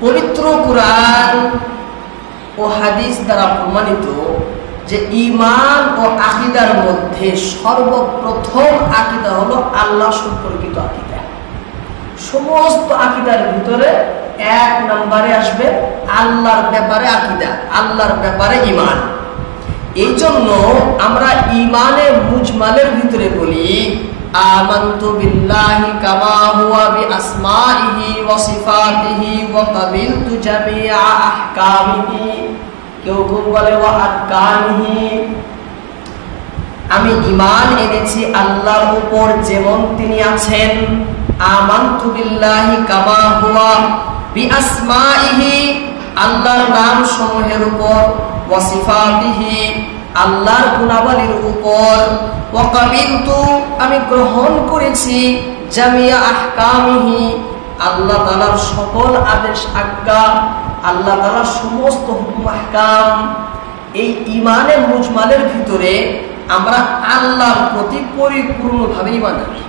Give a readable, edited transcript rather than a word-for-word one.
পবিত্র কুরআন ও হাদিস দ্বারা প্রমাণিত যে ঈমান ও আকীদার মধ্যে সর্বপ্রথম আকীদা হলো আল্লাহ সম্পর্কিত আকীদা। সমস্ত আকীদার ভিতরে এক নম্বরে আসবে আল্লাহর ব্যাপারে আকীদা, আল্লাহর ব্যাপারে ঈমান। এই জন্য আমরা ঈমানে মুজমালের ভিতরে বলি আমানতু বিল্লাহি কামা হুয়া বিআসমাইহি ওয়া সিফাতিহি ওয়া কাবিলতু জামিআ আহকামিহি, কেউ কেউ বলে ওয়া আরকানিহি। আমি ঈমান এনেছি আল্লাহর উপর যেমন তিনি আছেন। আমানতু বিল্লাহি কামা হুয়া বিআসমাইহি, আল্লাহর নাম সমূহের উপর, ওয়া সিফাতিহি, আল্লাহর গুণাবলীর উপর, ওয়া কাবিলতু, আমি গ্রহণ করেছি, জামিয়া আহকামিহি, আল্লাহ তাআলার সকল আদেশ আজ্ঞা, আল্লাহ তাআলার সমস্ত হুকুম আহকাম। এই ঈমানে মুজমালের ভিতরে আমরা আল্লাহর প্রতি পরিপূর্ণভাবে ঈমান আনি।